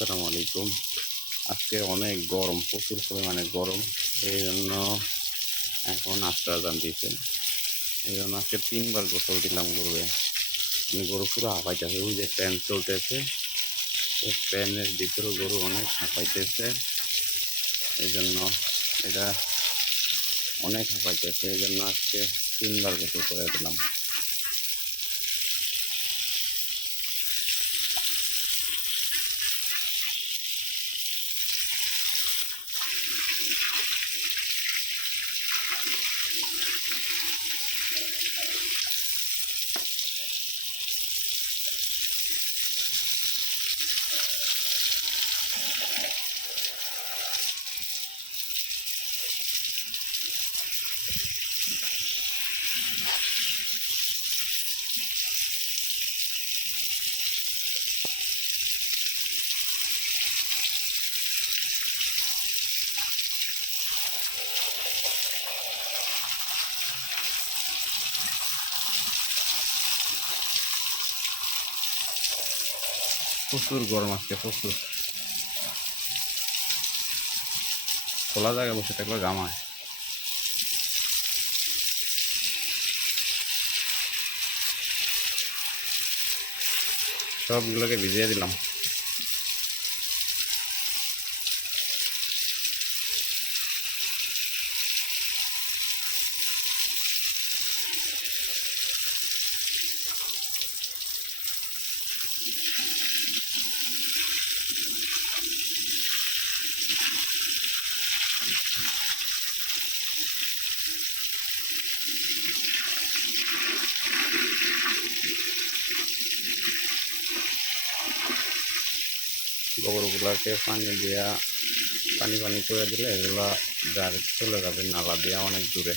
আসসালামু আলাইকুম। আজকে অনেক গরম, প্রচুর পরিমাণে গরম। এই জন্য এখন আসর আজান দিয়েছে। এই জন্য আজকে 3 বার গোসল দিলাম গরুকে। গরু পুরো হাঁপাইতেছে। ওই যে ফ্যান চলতেছে, ওই ফ্যানের ভিতরে গরু অনেক হাঁপাইতেছে। এই জন্য এটা অনেক হাঁপাইতেছে। এই জন্য আজকে 3 বার গোসল করে দিলাম। প্রচুর গরম আজকে, প্রচুর। খোলা জায়গায় বসে থাকলে ঘামায়। সবগুলোকে ভিজিয়ে দিলাম। গোবরগুলোকে পানি দিয়া পানি পানি করে দিলে এগুলো ডাইরেক্ট চলে যাবে নালা দিয়া অনেক দূরে।